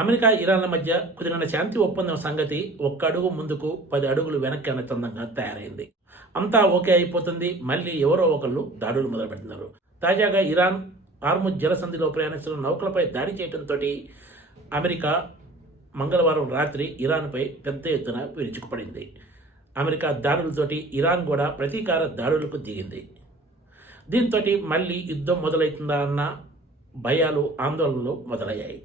America, ఇరాన్ల మధ్య కుదిరిన శాంతి ఒప్పందం సంగతి ఒక్క అడుగు ముందుకు 10 అడుగులు వెనక్కి అన్న చందంగా తయారైంది. అంతా ఓకే అయిపోతుంది. మళ్ళీ ఎవరో ఒకళ్ళు దాడులు మొదలుపెడుతున్నారు. తాజాగా ఇరాన్ హార్ముజ్ జలసంధిలో ప్రయాణిస్తున్న నౌకలపై దాడి చేయడంతో అమెరికా మంగళవారం రాత్రి ఇరాన్పై పెద్ద ఎత్తున విరుచుకుపడింది. అమెరికా దాడులతోటి ఇరాన్ కూడా ప్రతీకార దాడులకు దిగింది. దీంతో మళ్ళీ యుద్ధం మొదలవుతుందా అన్న భయాలు, ఆందోళనలు మొదలయ్యాయి.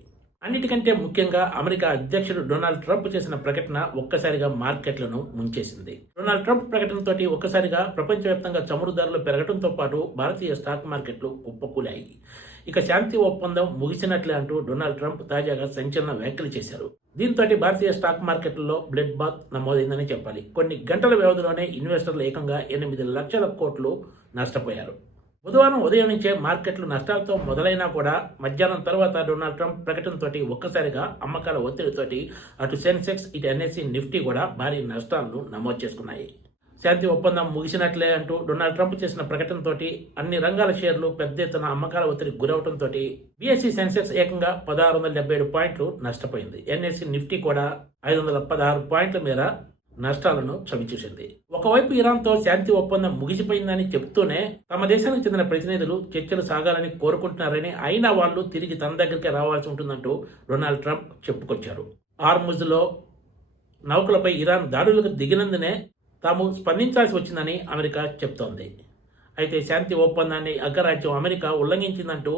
అన్నిటికంటే ముఖ్యంగా అమెరికా అధ్యక్షుడు డొనాల్డ్ ట్రంప్ చేసిన ప్రకటన ఒక్కసారిగా మార్కెట్లను ముంచేసింది. డొనాల్డ్ ట్రంప్ ప్రకటనతోటి ఒక్కసారిగా ప్రపంచవ్యాప్తంగా చమురు ధరలు పెరగడంతో పాటు భారతీయ స్టాక్ మార్కెట్లు కుప్పకూలాయి. ఇక శాంతి ఒప్పందం ముగిసినట్లే అంటూ డొనాల్డ్ ట్రంప్ తాజాగా సంచలన వ్యాఖ్యలు చేశారు. దీంతో భారతీయ స్టాక్ మార్కెట్లలో బ్లడ్ బాత్ నమోదైందని చెప్పాలి. కొన్ని గంటల వ్యవధిలోనే ఇన్వెస్టర్లు ఏకంగా 8 లక్షల కోట్లు నష్టపోయారు. బుధవారం ఉదయం నుంచే మార్కెట్లు నష్టాలతో మొదలైనా కూడా మధ్యాహ్నం తర్వాత డొనాల్డ్ ట్రంప్ ప్రకటనతోటి ఒక్కసారిగా అమ్మకాల ఒత్తిడితోటి అటు సెన్సెక్స్, ఇటు ఎన్ఎస్సి, నిఫ్టీ కూడా భారీ నష్టాలను నమోదు చేసుకున్నాయి. శాంతి ఒప్పందం ముగిసినట్లే అంటూ డొనాల్డ్ ట్రంప్ చేసిన ప్రకటనతోటి అన్ని రంగాల షేర్లు పెద్ద ఎత్తున అమ్మకాల ఒత్తిడికి గురవడంతో బీఎస్సీ సెన్సెక్స్ ఏకంగా 1677 పాయింట్లు నష్టపోయింది. ఎన్ఎస్సి, నిఫ్టీ కూడా 516 పాయింట్ల మేర నష్టాలను చవిచూసింది. ఒకవైపు ఇరాన్తో శాంతి ఒప్పందం ముగిసిపోయిందని చెబుతూనే తమ దేశానికి చెందిన ప్రతినిధులు చర్చలు సాగాలని కోరుకుంటున్నారని, అయినా వాళ్ళు తిరిగి తన దగ్గరికి రావాల్సి ఉంటుందంటూ డొనాల్డ్ ట్రంప్ చెప్పుకొచ్చారు. హార్ముజ్లో నౌకలపై ఇరాన్ దాడులకు దిగినందునే తాము స్పందించాల్సి వచ్చిందని అమెరికా చెప్తోంది. అయితే శాంతి ఒప్పందాన్ని అగ్రరాజ్యం అమెరికా ఉల్లంఘించిందంటూ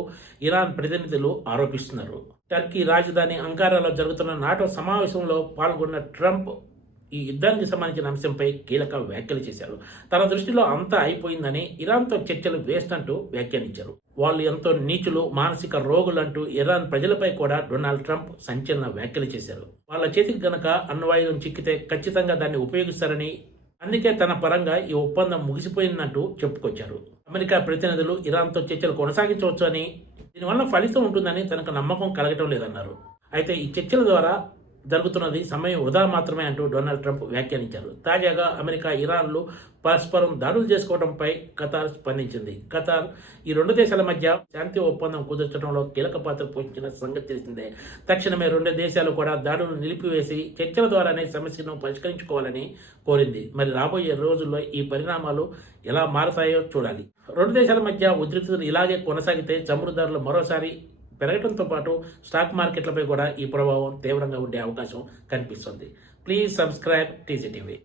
ఇరాన్ ప్రతినిధులు ఆరోపిస్తున్నారు. టర్కీ రాజధాని అంకారాలో జరుగుతున్న నాటో సమావేశంలో పాల్గొన్న ట్రంప్ ఈ యుద్ధానికి సంబంధించిన అంశంపై కీలక వ్యాఖ్యలు చేశారు. తన దృష్టిలో అంతా అయిపోయిందని, ఇరాన్తో చర్చలు వేస్ట్ అంటూ వ్యాఖ్యానించారు. వాళ్ళు ఎంతో నీచులు, మానసిక రోగులంటూ ఇరాన్ ప్రజలపై కూడా డొనాల్డ్ ట్రంప్ సంచలన వ్యాఖ్యలు చేశారు. వాళ్ళ చేతికి గనక అణ్వాయుధం చిక్కితే ఖచ్చితంగా దాన్ని ఉపయోగిస్తారని, అందుకే తన పరంగా ఈ ఒప్పందం ముగిసిపోయిందంటూ చెప్పుకొచ్చారు. అమెరికా ప్రతినిధులు ఇరాన్తో చర్చలు కొనసాగించవచ్చు అని, దీనివల్ల ఫలితం ఉంటుందని తనకు నమ్మకం కలగటం లేదన్నారు. అయితే ఈ చర్చల ద్వారా జరుగుతున్నది సమయం వృధా మాత్రమే అంటూ డొనాల్డ్ ట్రంప్ వ్యాఖ్యానించారు. తాజాగా అమెరికా, ఇరాన్లు పరస్పరం దాడులు చేసుకోవడంపై ఖతార్ స్పందించింది. ఖతార్ ఈ రెండు దేశాల మధ్య శాంతి ఒప్పందం కుదర్చడంలో కీలక పాత్ర పోషించిన సంగతి తెలిసిందే. తక్షణమే రెండు దేశాలు కూడా దాడులను నిలిపివేసి చర్చల ద్వారానే సమస్యను పరిష్కరించుకోవాలని కోరింది. మరి రాబోయే రోజుల్లో ఈ పరిణామాలు ఎలా మారతాయో చూడాలి. రెండు దేశాల మధ్య ఉద్రిక్తతలు ఇలాగే కొనసాగితే చమురు ధరలు మరోసారి పెరగడంతో పాటు స్టాక్ మార్కెట్లపై కూడా ఈ ప్రభావం తీవ్రంగా ఉండే అవకాశం కనిపిస్తుంది. Please subscribe టీసీటీవీ.